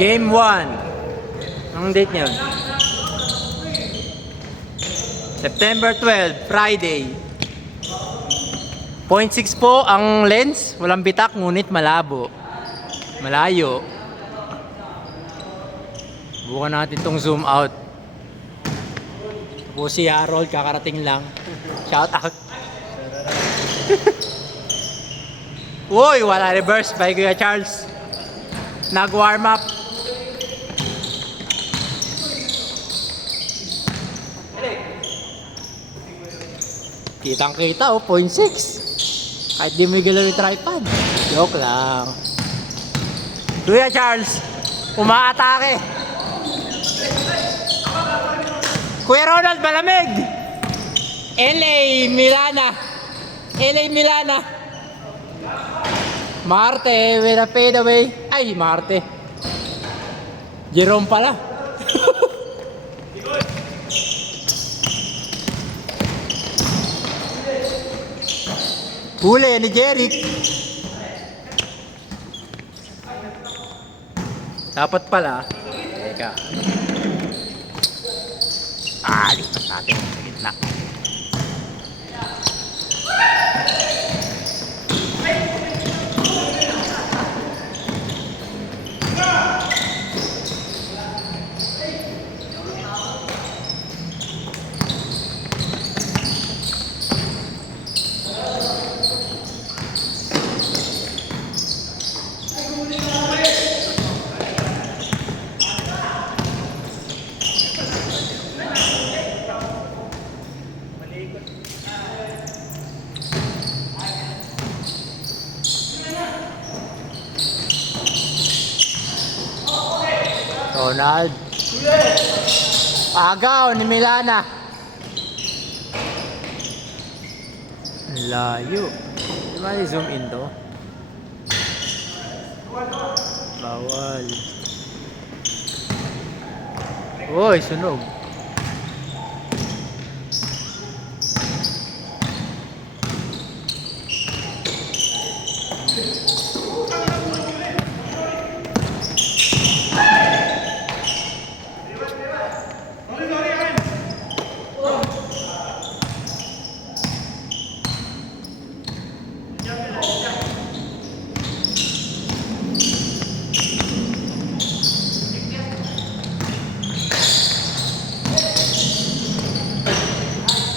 Game 1. Anong date niyon? September 12, Friday. 0.6 po ang lens. Walang bitak, ngunit malabo. Malayo. Bukan natin tong zoom out. Po si Harold, kakarating lang. Shout out. Uy, wala reverse by Kuya Charles. Nag-warm up. Kitang kita 0.6. Kahit di mo galaw yung tripod. Joke lang. Kuya Charles, umaatake. Kuya Ronald, malamig. LA Milana. Marte with a fadeaway. Ay, Marte. Jerome pala. Huli ni Jeric. Dapat pala. Teka. Lipat natin sa gitna. Ronald. Agaw ni Milana. Layo. Di ba i-zoom in to? Bawal. Uy, sunog.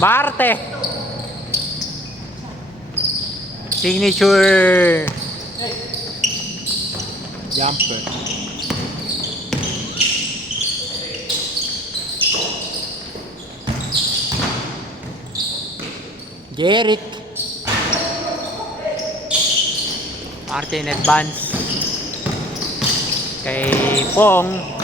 Marte. Signature jumper. Jeric. Marte in advance. Kay Pong.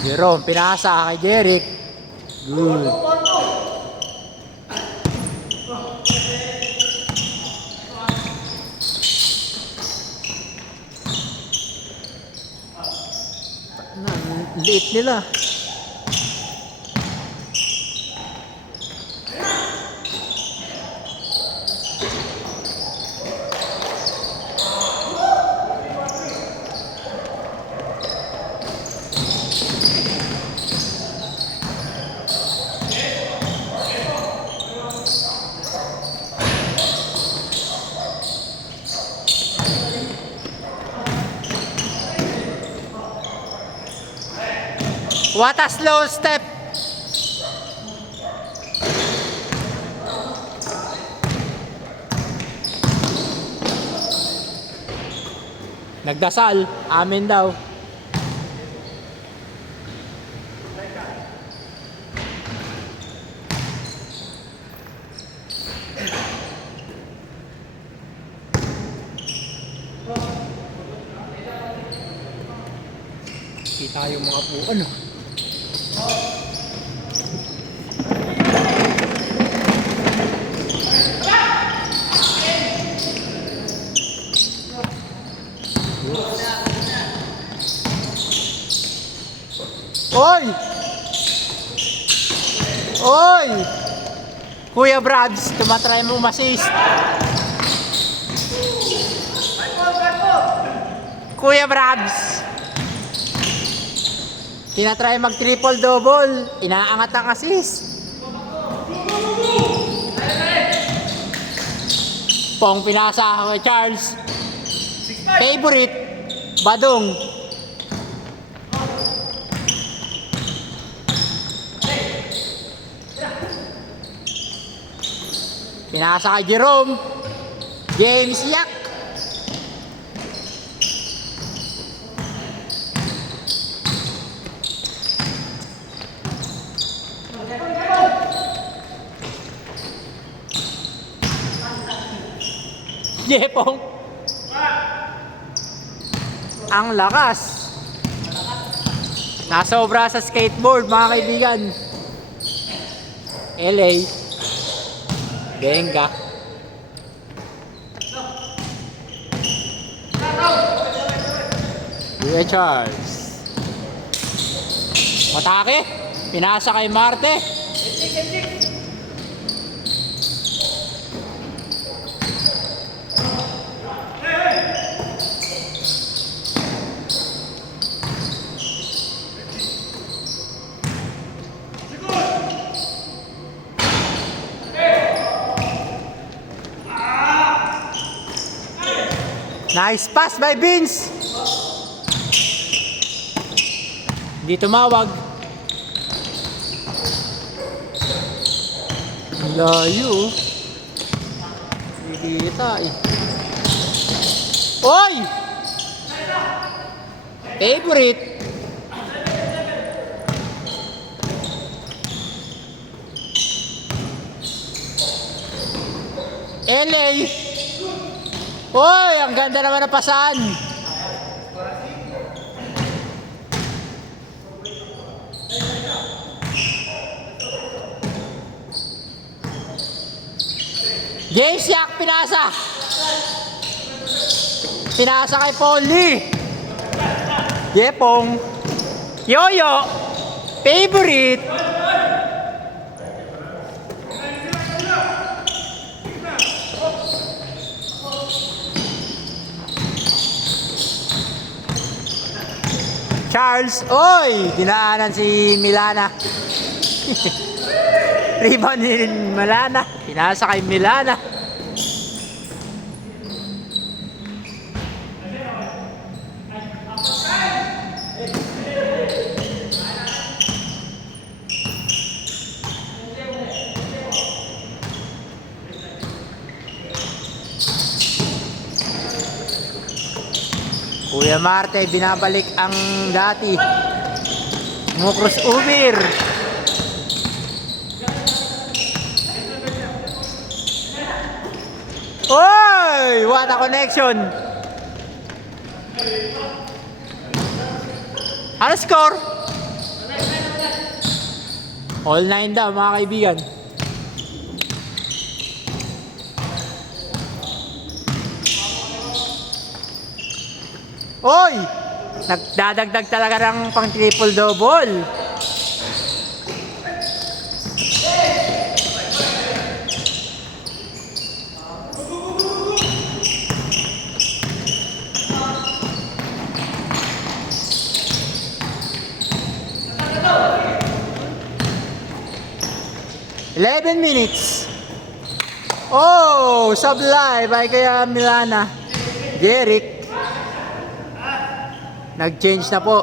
Jerome, pinasa kay Jeric. Good. Liit nila. What a slow step. Nagdasal, amin daw. Kita yung mga puan. Oy! Oy! Kuya Brabs, tumatry mo masist. Kuya Brabs. Tinatry mag triple double. Inaangat ang assist. Pong pinasa kay Charles. Favorite. Badong. Pinasa kay Jerome. James Yak. Jepong. Ang lakas. Nasobra sa skateboard mga kaibigan. LA. Benga. Kuya Charles. Matake. Pinasa kay Marte. Nice pass by Vince. Hindi tumawag. Layo. Hindi kita eh. Oy! Favorite. LA. Oy, ang ganda naman ng pasan. James Yak pinasa. Pinasa kay Polly. Jepong. Yoyo. Favorite. Charles, oy! Dinaanan si Milana. Rebound ni Milana. Pinasa kay Milana. Kuya Marte, binabalik ang dati. Mukros Ubir. Oy! What a connection! Ano score? All 9 daw mga kaibigan. Oy! Nagdadagdag talaga ng pang triple double. Eleven minutes. Oh, sablay by kaya Milana. Jeric. Nag-change na po.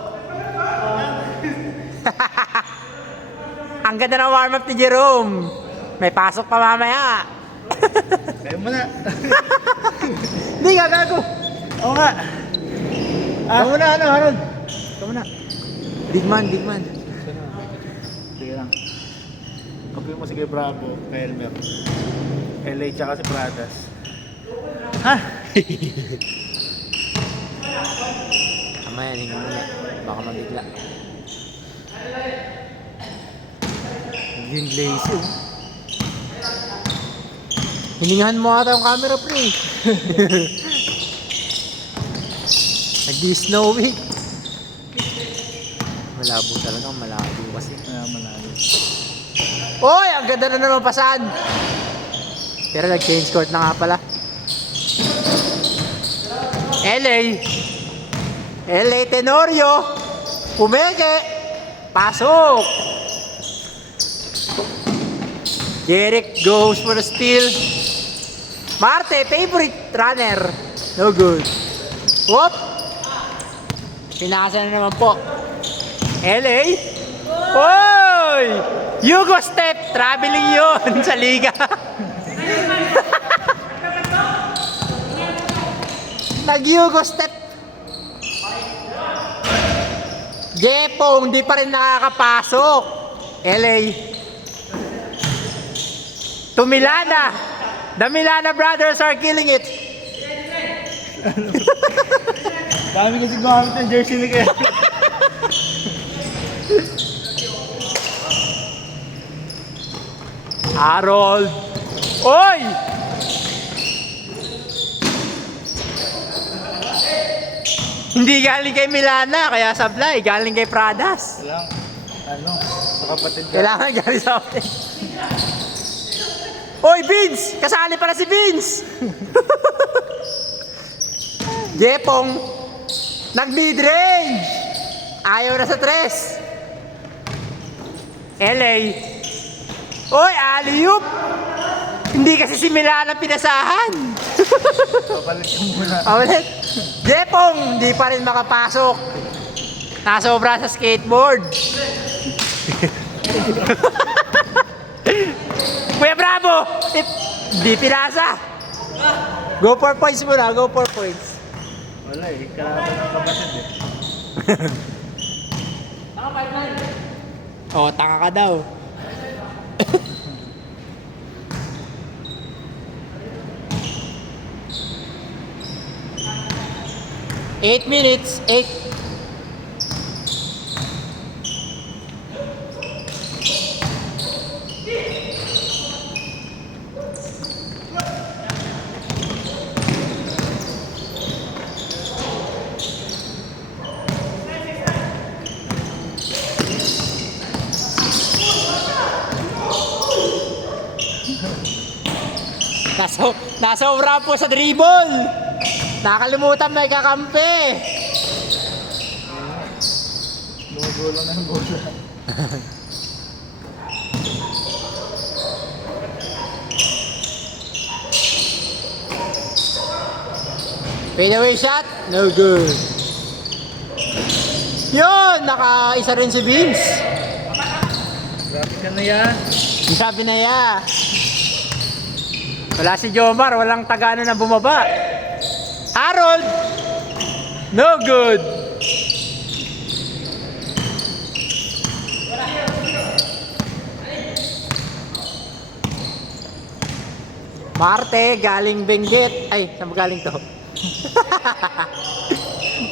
Ang ganda ng warm-up ni Jerome. May pasok pa mamaya. Kaya mo na. Hindi nga, gago. Oo nga. Kamu na, ano, Harold? Kamu na. Big man, big man. Sige lang. Kopya mo si kay Bravo, kay Elmer. LA tsaka si Pradas. Ha? Mamaya, hinga muna. Baka mabigla. Yung lazy, oh. Hiningahan mo ata yung camera, pre. Nag-snowy. Malabo talaga, malabo kasi. Kaya malayo. Oy, ang ganda na naman pasan. Pero nag-change court na nga pala. LA Tenorio. Pumeke. Pasok. Jeric goes for the steal. Marte, favorite runner. No good. Whoop. Pinasa na naman po. LA. Oy! Yugo step. Traveling yun sa liga. Nag-Yugo step. Jepong, di pa rin nakakapasok. LA. To Milana. The Milana brothers are killing it. Dami kasi gumamit ng jersey ni Kuya. Harold. Oy! Hindi galing kay Milana, kaya sablay. Galing kay Pradas. Kailangan, sa kapatid ka. Kailangan galing sa akin. Oy, Vince! Kasali pala si Vince! Jepong, nag-mid-range! Ayaw na sa tres. LA. Oy, alley-oop! Hindi kasi si Milana pinasahan. Papalit ka muna. Paulit. Jepong, hindi pa rin makapasok. Nasobra sa skateboard. Kuya Bravo! Hindi pinasa. Go for points muna, go for points. Wala eh, kailangan ng kapatid eh. Oh, tanga ka daw. Eight minutes, 8. Nasobra po sa dribble. Nakalimutan may kakampi. Lumugulo na yung bola. Fade away shot. No good. Yun, naka-isa rin si Vince. Grabe ka na yan. Sabi na ya. Wala si Jomar, walang Tagano na bumaba. Harold. No good. Marte, galing Benguet. Ay, saan ba galing to?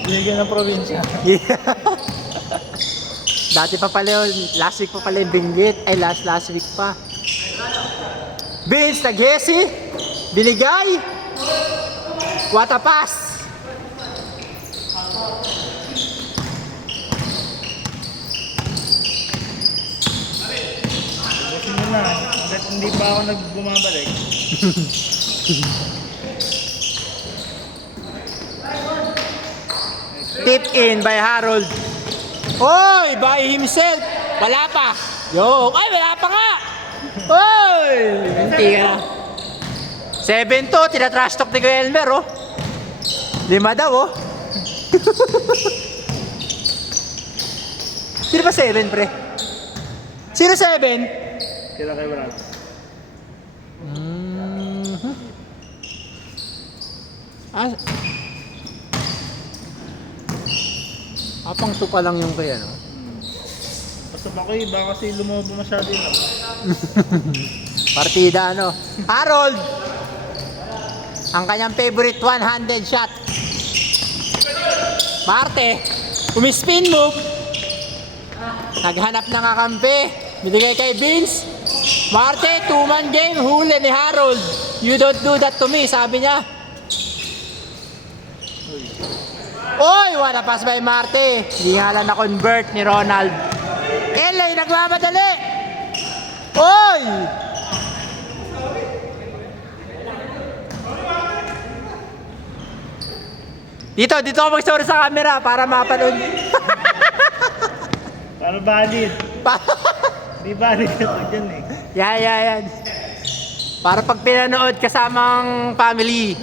Binigyan ng probinsya. Yeah. Dati pa pala yun, last week pa pala yung Benguet. Ay, last week pa. Vince, nag-hesi. Binigay. What a pass. Kasi mo na, hanggat hindi pa ako nagbumabalik. Tip in by Harold. Oy, by himself. Wala pa. Yo, ay wala pa nga. Oy, hindi ka na. 7 to, tinatrash talk ni Kuya Elmer, oh. 5 daw, oh. Sino ba 7, pre? Sino 7? Kailan kayo Brad? Apang tupa lang yung kaya, no? Basta ba kayo, baka kasi lumobo masyado yun. Partida, ano? Harold! Ang kanyang favorite one-handed shot. Marte, umispin move. Naghanap ng kakampi. Binigay kay Vince. Marte, 2-man game. Huli ni Harold. You don't do that to me, sabi niya. Oy, what a pass by Marte. Hindi nga lang na-convert ni Ronald. LA, nagmamadali. Oh! Dito ako mag-story sa camera para mapanood. Para valid. Di valid ito dyan eh. Yan. Para pag pinanood kasamang family.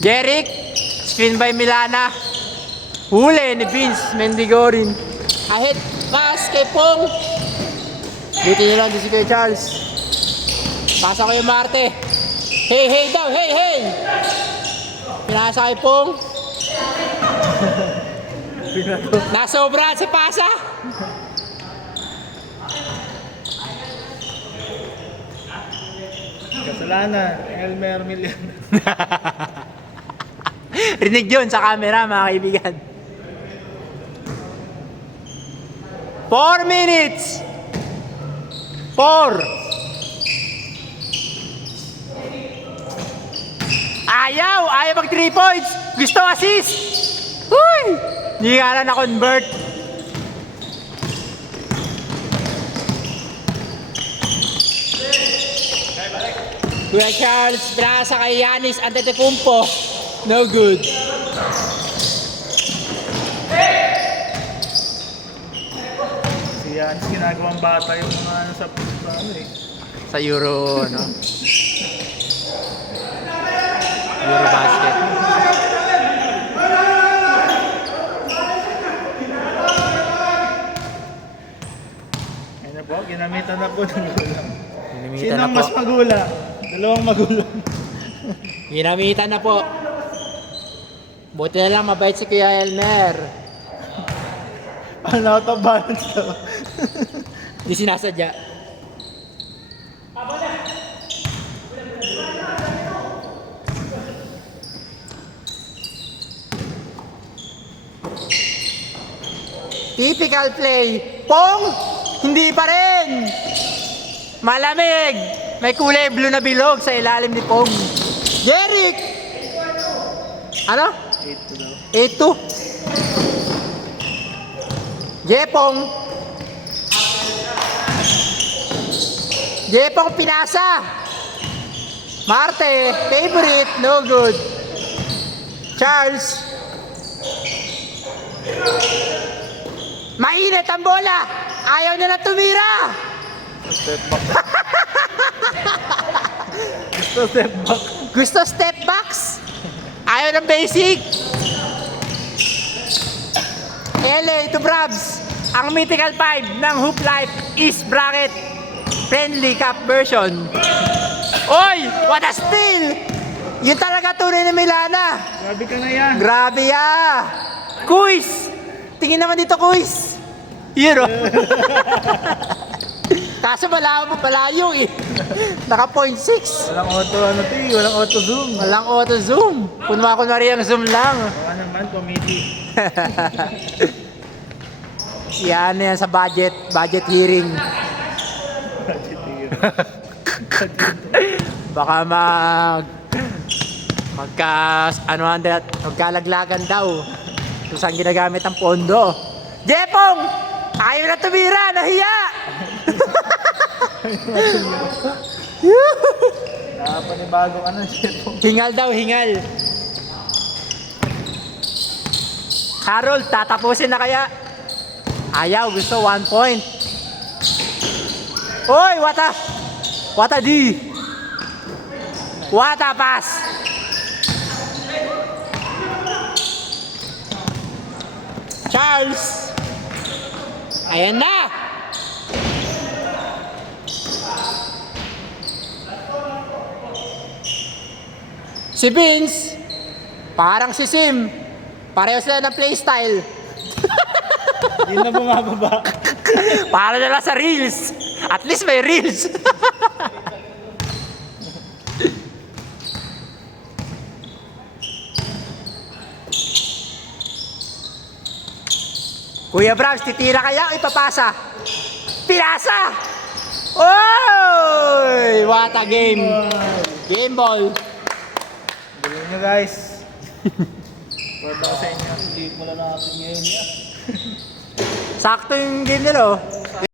Jeric, screen by Milana. Huli ni Vince Mendigorin. Ahead pass kay Pong. Dito nyo lang din si Kuya Charles. Pasa ko yung Marte. Hey daw, hey. Pinasa kay Pong. Nasobra si Pasa. Kasalanan, Elmer Million. Rinig yun sa camera, mga kaibigan. 4 minutes. 4. Ayaw mag 3 points. Gusto assist. Huy! Hindi nga na na-convert. Kuya Charles, brasa kay Yanis Antetokounmpo. No good. Si Yanis ginagawang bata yung mga ano sa ano eh. Sa Euro, no? Eurobasket. Ayun na po, ginamitan na po ng gulang. Ginamitan Sino na ang po. mas magulang? Dalawang magulang. Ginamitan na po. Buti na lang mabait si Kuya Elmer. Ano, out of balance daw. Di sinasadya. Typical play. Pong! Hindi pa rin! Malamig! May kulay blue na bilog sa ilalim ni Pong. Jeric! Ano? 8 daw. 8-2. Jepong. Jepong pinasa. Marte, favorite, no good. Charles. Mainit ang bola. Ayaw na tumira. Step back. Gusto step back. Gusto step backs. Ayaw ng basic. LA to Brabs. Ang Mythical 5 ng Hoop Life is bracket friendly cup version. Oy! What a steal! Yun talaga tunay na Milana. Grabe ka na yan. Grabe ya! Quiz! Tingin naman dito, quiz! Yun o. Kaso malayo eh. Naka 0.6. Walang auto ano to eh, walang auto zoom. Walang auto zoom. Kunwari ang zoom lang. Baka naman, committee. Yan yan sa budget hearing. Baka magkalaglagan daw kung saan ginagamit ang pondo. Jepong! Ayaw na tumira! Nahiya! Nakapanibagong ano siya po. Hingal daw, hingal. Harold, tatapusin na kaya? Ayaw, gusto 1 point. Oy, what a D. What a pass. Charles. Ayan na. Si Vince, parang si Sim. Pareho sila ng playstyle. Hindi na bumababa. Para nila sa reels. At least may reels. Kuya Brabs, titira kaya o ipapasa? Pinasa! Oy! What a game! Game ball. Galing nyo guys. Proud ako sa inyo. Hindi mo lang natin ngayon. Sakto yung game nila oh.